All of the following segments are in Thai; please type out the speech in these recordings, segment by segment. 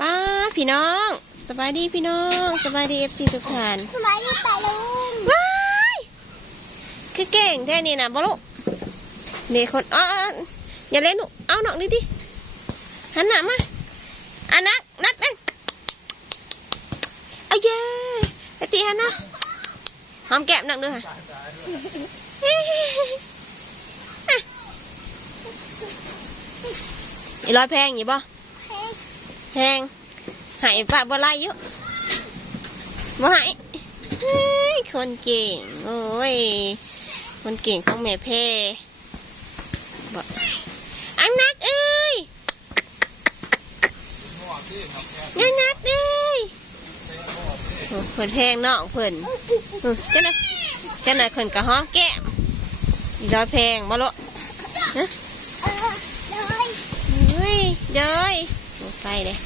ป้าพี่น้องสบายดีพี่น้องสบายดีเอฟซีทุกท่านสมัยนี้ไปลุงว้ายคือเก่งแค่นี้นะบอลูกนี่คนอ๋ออ๋ออย่าเล่นหนูเอาหนอกนี่ดิหันหน้ามาอะนักนักเอ้ยเอาเย้ไอตีหันนะหอมแก้มหนักด้วยค่ะอีร้อยแพงอยู่บ่ แพงใหายปะบ่ไล่เยอะบ่ใหายเฮ้ยคนเก่ง โอ้ย คนเก่งของแม่แพ่บ่อันนักเอ้ยนักนักเอ้ยโอ้เพิ่นแพงเนาะเพิ่นเออเจ้าหน่ะเจ้าหน่ะเพิ่นกะหอมแก้มอีร้อยแพงบ่ลูกฮะเออเลยเฮ้ยเด้ยโอ้ไปเลย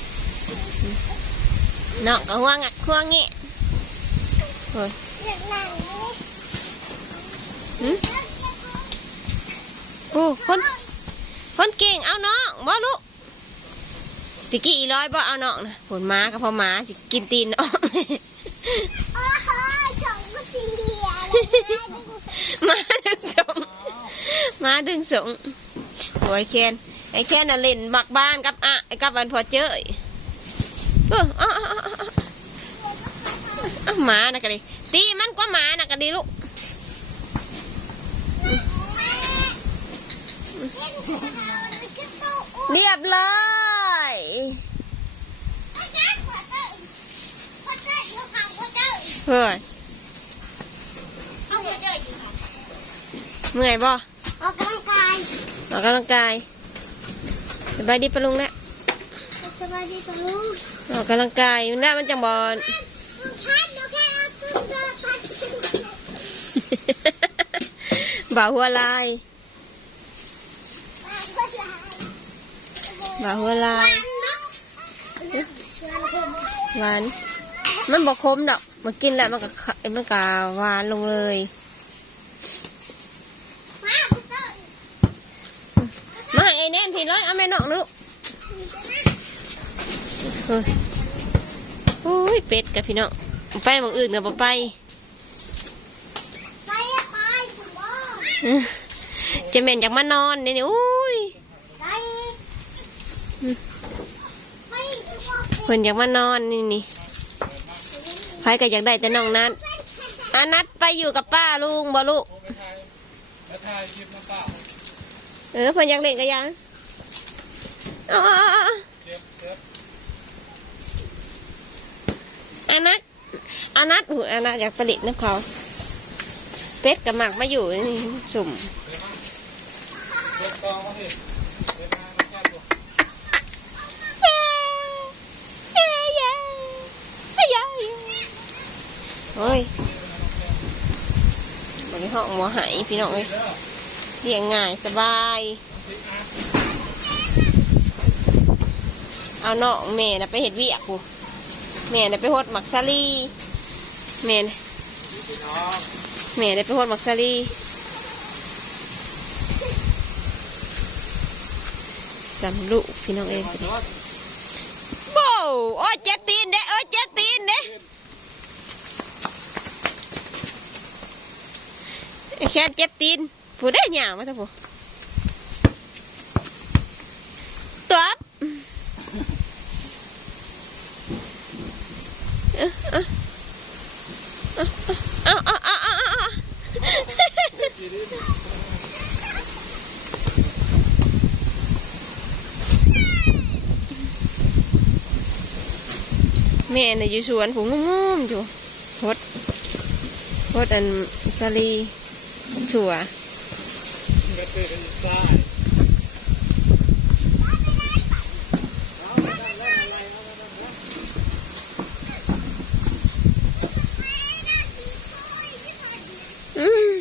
น้องก็ห่วงอะห่วงงี้โอ้ยหนังหนังหึโอ้คนคนเก่งเอาน้องบ่ลูกตะกี้อีร้อยบ่เอาน้องนะผลม้าก็พอม้าจะกินตีนน้องโอ้โหสองก็เสียม้าดึงสงมาดึงสงโอ้ยเคนไอ้เคนน่ะเล่นมักบ้านกับอะไอ้กับอันพอเจอเออเอาเอ อาเอาเอาเอาหมานะกะดิตีมันกว่าหมานะกะดิลูกเรียบร้อยเฮ้ยเมื่อยบ่ออกกำลังกายออกกำลังกายสบายดีปะลุงเนี่ยสบายดีกับลุงออกกำลังกายหน้ามันจังบอล บ่าหัวลายบ่าหัวลาย หวาน มันบอกคมดอกมากินแล้วมันก็ขะมันก็หวานลงเลยมาให้ไอ้แน่นพี่ร้อยเอาแม่นอกนะลูกเฮ้ยโอ้ยเป็ดกับพี่น้องไปหมองอื่นกับบ่ไปไปไปคุณพ่อ เออ จะแม่นอยากมานอนนี่นี่อุ้ยไปอืมไปคุณพ่อเพิ่นอยากมานอนนี่นี่ใครก็อยากได้แต่น้องนัดอานัดไปอยู่กับป้าลุงบ่ลูกแล้วถ่ายคลิปน้ำเปล่าเออเพิ่นอยากเล่นกันยังเอาเอาเอาเอาเจ็บเจ็บอานัดอานัดหูอานัดอยากผลิตนะเขา เป็ดกับหมักมาอยู่นี่สุ่มโอ้ยบริห้องหมอหายพี่น้องเอ้ยเลี้ยงง่ายสบาย เอาน้องแม่นะไปเห็ดเวียกกูแม่นะไปหดหมักซาลีแม่นะ แม่ได้ไปหดมักซาลีสำลุพี่น้องเองสิโบ้โอ้เจ็บตีนเด้โอ้เจ็บตีนเด้แค่เจ็บตีนผู้ได้หยามาทั้งผู้ตัวบเออเออเอาเอาเอาเอาเอาเอาแม่ น่ะอยู่สวนผมงุ่มๆอยู่พดพดอันสาลีถั่ว เม็ดเป็นซ้าย อืม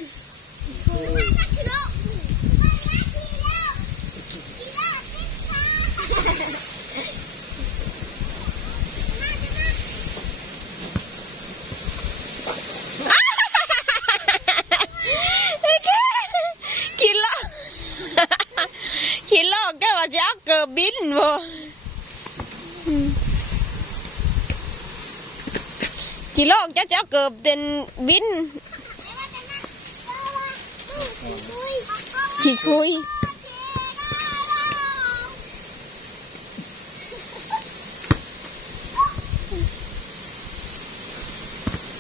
กินแล้ว ขี่โลกจะจะเอาเกิบเดินบินขี่คุย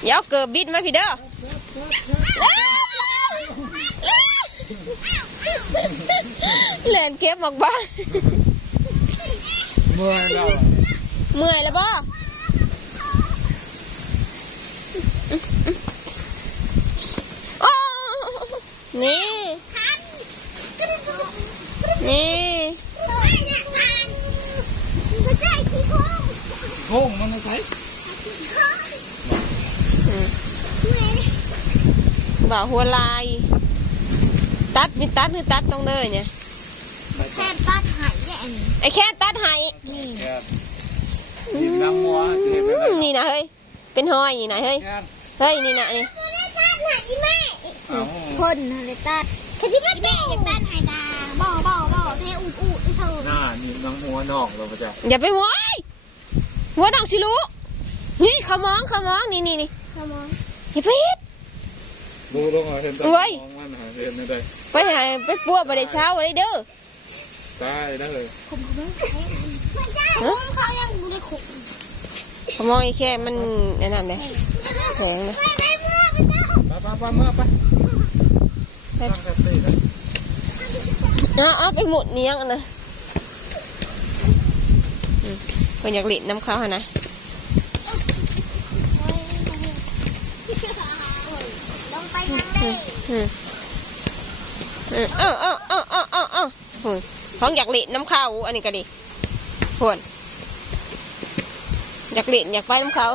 อย่าเอาเกิบบินมาพี่เด้อเล่นเก็บออกบ้านเมื่อยแล้วเมื่อยแล้วบ่ โอ้นี่ นี่โค้งมันใส่อืมบ่าวหัวลาย ตัดมีตัดหรือตัดตรงเลยเนี่ยแค่ตัดหายแย่นี่ไอ้แค่ตัดให้นี่แค่ดินน้ำมัวสิเห็นไหมอืมนี่นะเฮ้ย เป็นห้อยนี่นะเฮ้ยแค่ เฮ้ยนี่นะนี่ไม่ได้ตัดหายแม่เอาคนเลยตัดแค่ที่ไม่ได้อยากตัดหายตาบ่อบ่อบ่อเทอูดอูดอีเซอร์หน้านี่น้องหัวนอกเราจะอย่าไปหัวไอ้หัวดอกชิลุเฮ้ยเขามองเขามองนี่นี่นี่ขโมยอย่าไปเฮ็ดดูลงมาเห็นตัวเว้ยมองมันหาเห็นไม่ได้ไปหาไปปัวบ่ได้เช้าบ่ได้เด้อตายได้เลยผมเขาไม่ไม่ใช่ผมเขายังไม่ได้ขุด เขามองไอ้แค่มันอันนั้นเลยแข็งเลยไปเมื่อไปเจ้าไปไปไปเมื่อไปตั้งแท็กซี่แล้วเอาเอาไปหมุดเนี้ยงอันนะอืมเพิ่นอยากเล่นน้ำเขาหนนะลงไปยังเลอืยมอืมอืมเออเออเออเออเออเอออืมของอยากเล่นน้ำเขาอันนี้ก็ดีพวน อยากเล่นอยากไปน้ำเขา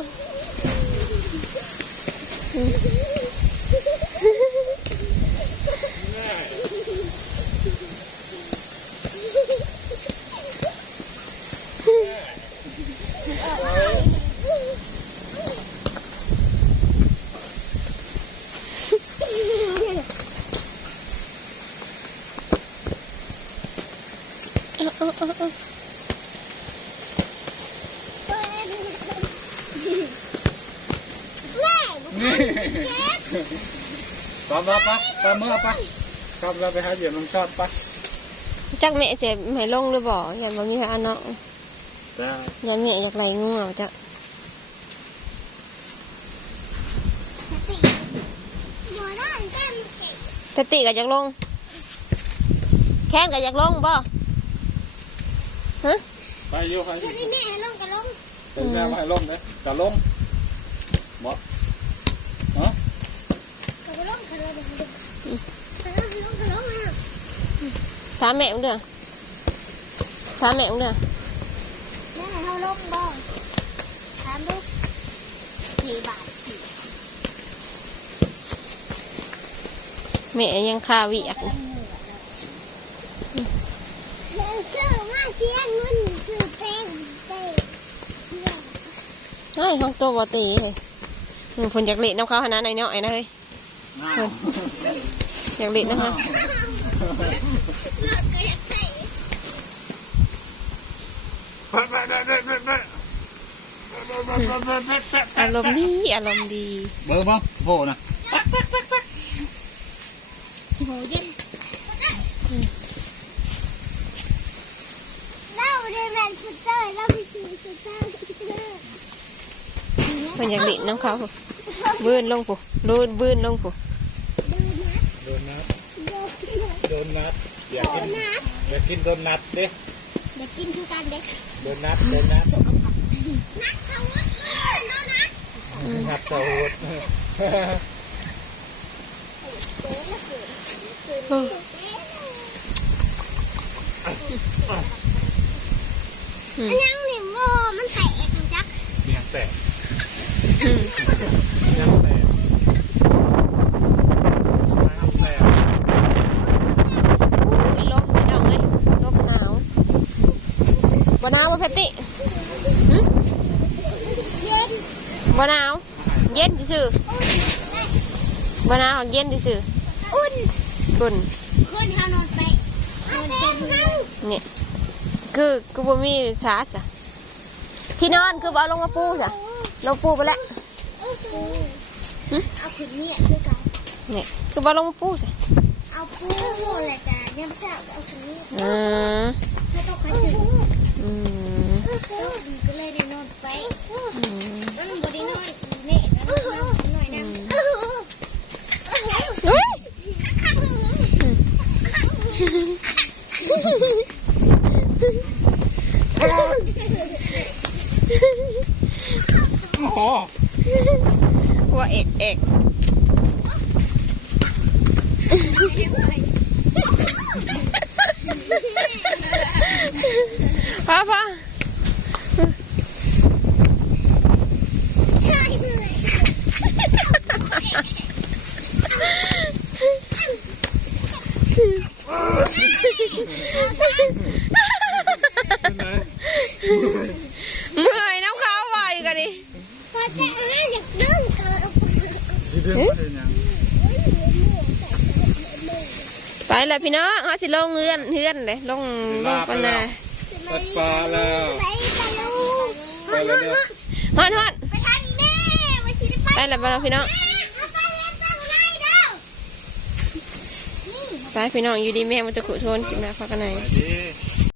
เอาเอาเอา แม่นี่ไปไปไปไปเมื่อไปครับเราไปหาเหยียบน้ำชอดไปจักแม่เจ็บไม่ลงหรือบ่ยันบ่มีพระอันเนาะได้ยันแม่อยากไหลงูเอาจ้ะสติหับอยากลง แค้นก็อยากลงบ่ฮะไปอยู่ไปอคืยู่นี่แม่ลงกับลงเป็นแม่มาให้ลงเลยจะลงบอสฮะ กับลงกับลงกับลงกับลงกับลงอะถามแม่มึงเด้อถามแม่มึงเด้อแม่เขาลงบ่ถามลูกสี่บาทสี่แม่ยังคาวิอยากแล้วซื้อมาเสียเงินซื้อเต็มเต็มเฮ้ยของตัวบ่ตีเฮ้ยเออเพิ่นอยากเล่นน้ำเขาขนาดไหนเนาะไอ้นะเฮ้ย เพิ่นอยากเล่นนะคะเลิกก็อยากได้ไปไปไปไปไปไปอารมณ์ดีอารมณ์ดีเบอร์บ้างโบนะโหเย็นเล่าเดแมนฟูเตอร์เล่าไปซื้อฟูเตอร์เพิ่นอยากเล่นน้ำเขา บื้นลงปุ๊รูดบื้นลงปุ๊โดนนัดโดนนัดอยากกินอยากกินโดนนัดดิเด็กกินคือกันเด็กโดนนัดโดนนัดนักเขาวุฒิโดนัทนัดเสาหดอืมอันยังนี่โมมันแตกมันจักเมียงแตกอืมเมี ยงแตกน้ำแตกเป็นลมพี่น้องเอ้ยลมหนาวบ่หนาวบ่แพตติหึเย็นบ่หนาว เย็นซื่อๆบ่หนาวเย็นซื่ออุ่นๆบุญคนเขานอนไปนอนเต็มนั่งนี่คือคือบ่มีสาจ้ะ ที่นอนคือบ่เอาลงมาปูจ้ะลงปูไปแล้วเออเอาขึ้นเนี่ยคือกันเนี่ยคือบ่ลงปูสิเอาปูอะไรจ้ะยังไม่ทราบเอาขึ้นเนี่ยอ่าไม่ต้องไปถึงอืมก็เลยได้นอนไปอืมแล้วมันบ่ได้นอนเน่แล้วนอนหน่อยอืนะมเฮ้ย โอ้โห หัวเอกเอกพ่อพ่อเมื่อยน้ำเขาบ่อยกันดิ พอจะอ่านอยากดึงเกิน สิเรื่องเป็นยัง ไปเลยพี่น้องเขาสิลงเฮือนเฮือนเลยลงลงปะนาตัดปลาแล้วไปกันลูกไปแล้วเนี่ยฮอนฮอนไปทางนี้แม่มาชิได้ไปไปเลยพี่น้องไปเรียนไปไหนเด้อไปพี่น้องอยู่ดีแม่มันจะขุดชนกินแม่พักกันไหนดี